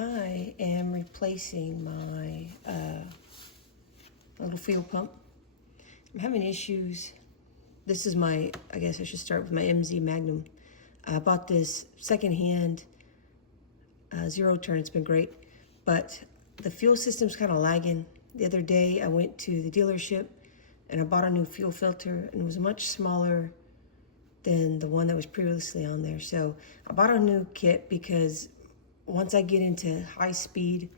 I am replacing my little fuel pump. I'm having issues. This is my, I guess I should start with my MZ Magnum. I bought this secondhand, zero turn. It's been great, but the fuel system's kind of lagging. The other day I went to the dealership and I bought a new fuel filter, and it was much smaller than the one that was previously on there. So I bought a new kit because once I get into high speed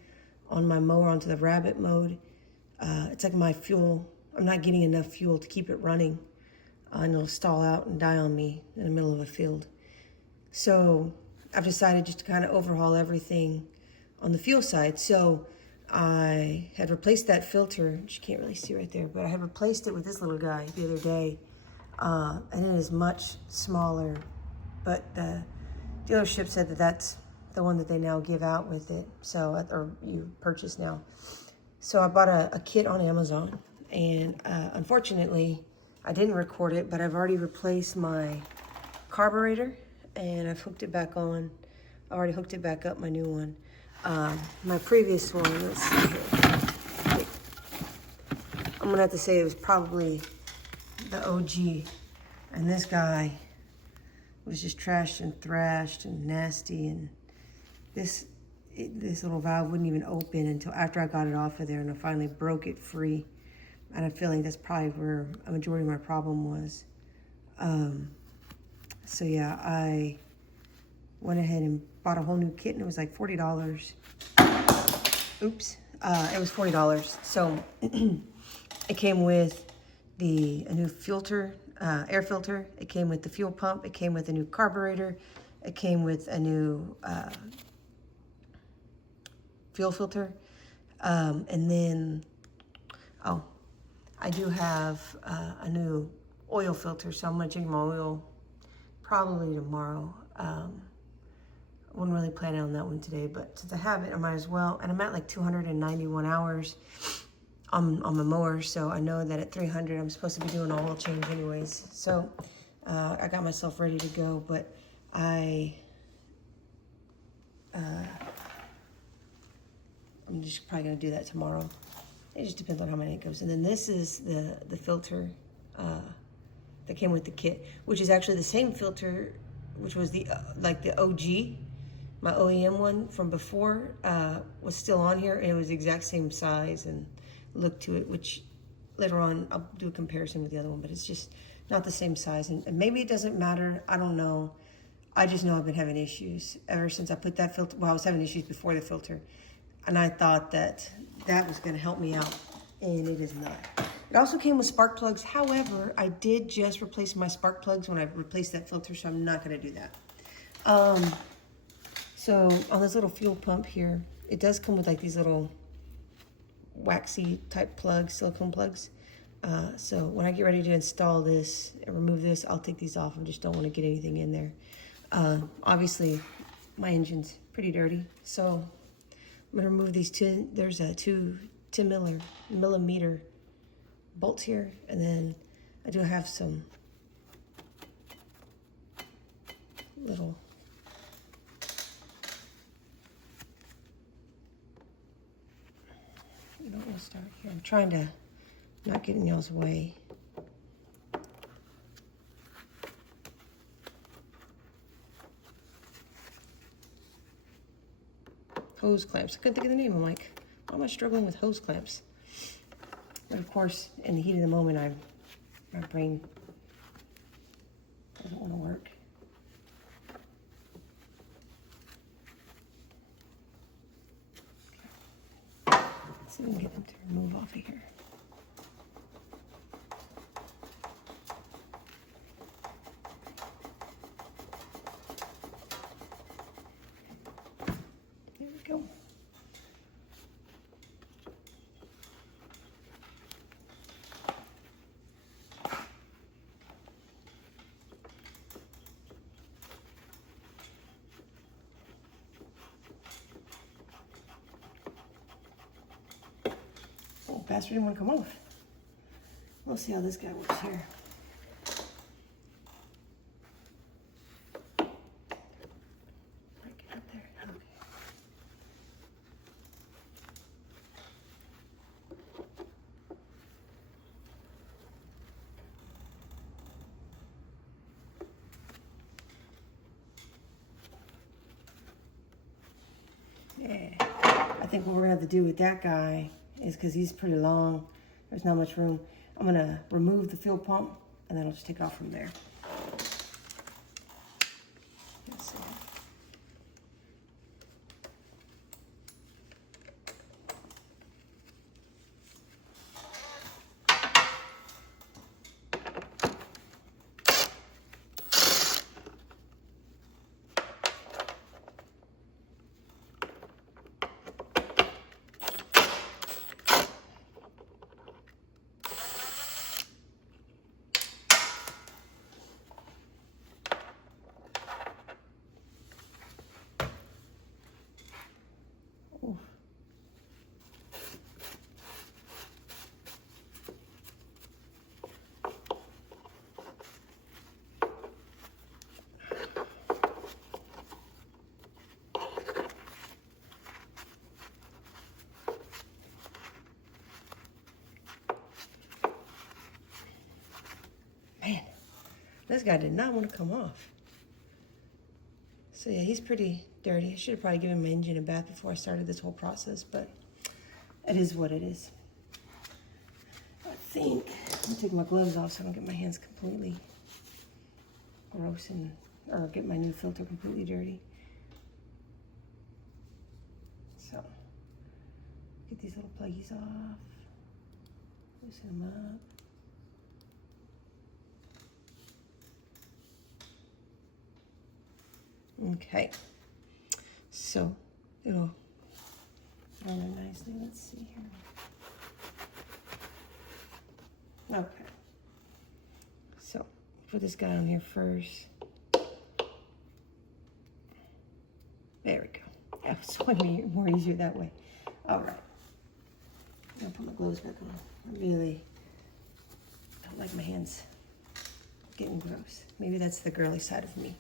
on my mower onto the rabbit mode, it's like my fuel, I'm not getting enough fuel to keep it running, and it'll stall out and die on me in the middle of a field. So I've decided just to kind of overhaul everything on the fuel side. So I had replaced that filter, which you can't really see right there, but I had replaced it with this little guy the other day, and it is much smaller, but the dealership said that that's the one that they now give out with it, so, or you purchase now. So I bought a kit on Amazon, and unfortunately, I didn't record it, but I've already replaced my carburetor, and I've hooked it back on. I already hooked it back up, my new one. My previous one, let's see here. I'm gonna have to say it was probably the OG, and this guy was just trashed and thrashed and nasty, and this little valve wouldn't even open until after I got it off of there, and I finally broke it free. And I'm feeling that's probably where a majority of my problem was. So yeah, I went ahead and bought a whole new kit, and it was like $40. Oops, it was $40. So it came with a new filter, air filter. It came with the fuel pump. It came with a new carburetor. It came with a new fuel filter. And then, oh, I do have a new oil filter, so I'm gonna change my oil probably tomorrow. I wasn't really planning on that one today, but since I have it, I might as well. And I'm at like 291 hours on my mower, so I know that at 300, I'm supposed to be doing an oil change anyways. So I got myself ready to go, but I'm just probably gonna do that tomorrow. It just depends on how many it goes. And then this is the filter that came with the kit, which is actually the same filter, which was the like the OG, my OEM one from before, was still on here, and it was the exact same size and look to it, which later on I'll do a comparison with the other one, but it's just not the same size. And maybe it doesn't matter, I don't know. I just know I've been having issues ever since I put that filter. Well, I was having issues before the filter, and I thought that was gonna help me out, and it is not. It also came with spark plugs. However, I did just replace my spark plugs when I replaced that filter, so I'm not gonna do that. So on this little fuel pump here, it does come with like these little waxy type plugs, silicone plugs. So when I get ready to install this and remove this, I'll take these off. I just don't want to get anything in there. Obviously, my engine's pretty dirty, so I'm gonna remove these two. There's a 10 millimeter bolts here, and then I do have some little we'll start here. I'm trying to not get in y'all's way. Hose clamps. I couldn't think of the name. I'm like, why am I struggling with hose clamps? But of course, in the heat of the moment, my brain doesn't want to work. Let's see if we can get them to remove off of here. There we go. Bastard didn't want to come off. We'll see how this guy works here. Get up there. Okay. think what we're gonna have to do with that guy is, because he's pretty long, there's not much room, I'm gonna remove the fuel pump and then I'll just take off from there. Let's see. Man, this guy did not want to come off. So yeah, he's pretty dirty. I should have probably given my engine a bath before I started this whole process, but it is what it is. I think I'm gonna take my gloves off so I don't get my hands completely gross or get my new filter completely dirty. So get these little pluggies off, loosen them up. Okay, so it'll run it nicely. Let's see here. Okay, so put this guy on here first. There we go. Yeah, it's way more easier that way. All right, I'm gonna put my gloves back on. I really don't like my hands getting gross. Maybe that's the girly side of me.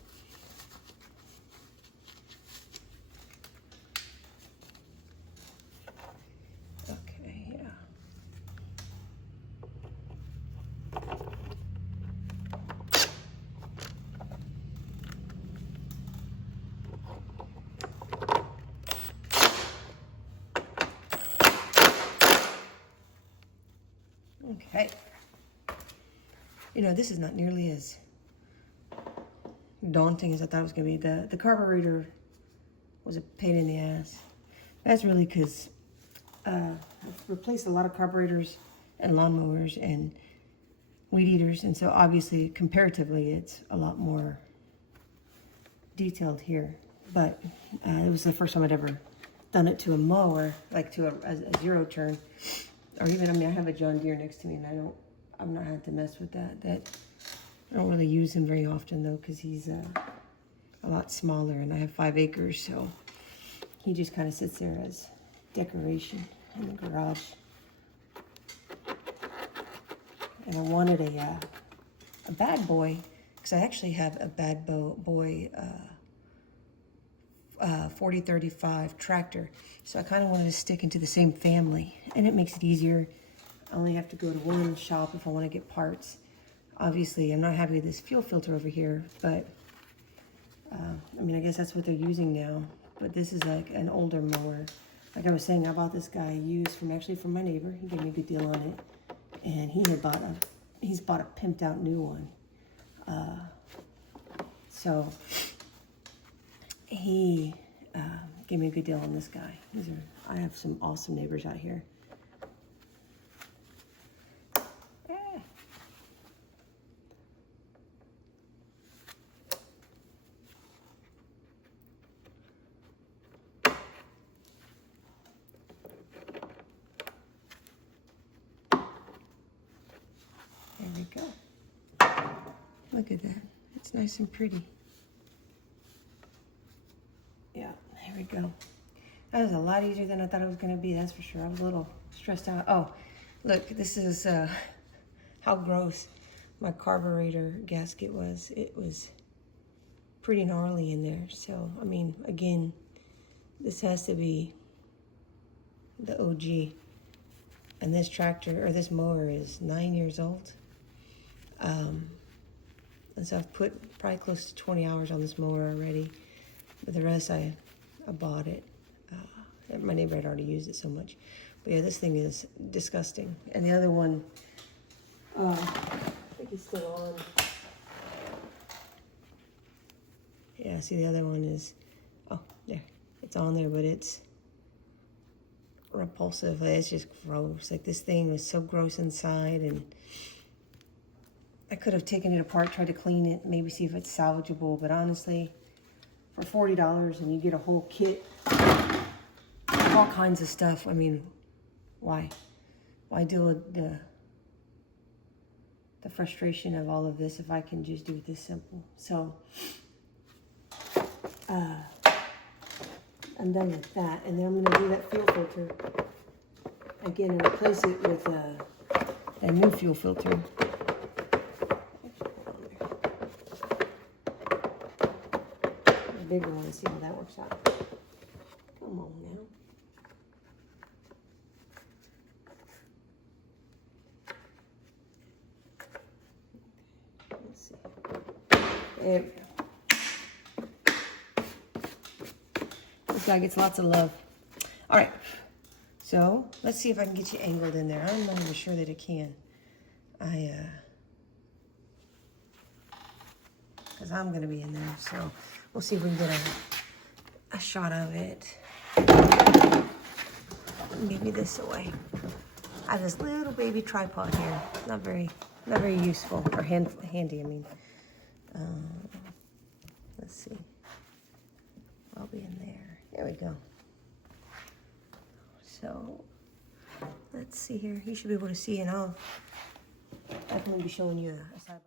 Okay. You know, this is not nearly as daunting as I thought it was going to be. The carburetor was a pain in the ass. That's really because I've replaced a lot of carburetors and lawnmowers and weed eaters, and so obviously, comparatively, it's a lot more detailed here. But it was the first time I'd ever done it to a mower, like to a zero turn. Or even, I mean, I have a John Deere next to me, and I've not had to mess with that. I don't really use him very often, though, because he's a lot smaller, and I have 5 acres, so he just kind of sits there as decoration in the garage. And I wanted a bad boy, because I actually have a bad boy 4035 tractor. So I kind of wanted to stick into the same family, and it makes it easier. I only have to go to one shop if I want to get parts. Obviously, I'm not happy with this fuel filter over here, but I mean, I guess that's what they're using now. But this is like an older mower. Like I was saying, I bought this guy used from my neighbor. He gave me a good deal on it, and he's bought a pimped out new one. So he gave me a good deal on this guy. I have some awesome neighbors out here. There we go. Look at that. It's nice and pretty. Yeah, there we go. That was a lot easier than I thought it was going to be, that's for sure. I was a little stressed out. Oh, look, this is how gross my carburetor gasket was. It was pretty gnarly in there. So, I mean, again, this has to be the OG. And this tractor, or this mower, is 9 years old. And so I've put probably close to 20 hours on this mower already. But the rest, I bought it. My neighbor had already used it so much. But yeah, this thing is disgusting. And the other one, I think it's still on. Yeah, see the other one is, oh, there. It's on there, but it's repulsive. It's just gross. Like, this thing was so gross inside, and I could have taken it apart, tried to clean it, maybe see if it's salvageable, but honestly, for $40 and you get a whole kit, all kinds of stuff, I mean, why? Why deal with the frustration of all of this if I can just do it this simple? So, I'm done with that, and then I'm going to do that fuel filter again and replace it with a new fuel filter. A bigger one, see how that works out. Come on now. Let's see. There we go. This guy gets lots of love. All right, so let's see if I can get you angled in there. I'm not even sure that it can. Because I'm going to be in there, so we'll see if we can get a shot of it. Give me this away. I have this little baby tripod here. Not very useful, or handy, I mean. Let's see. I'll be in there. There we go. So, let's see here. You should be able to see, and I'll definitely be showing you a side.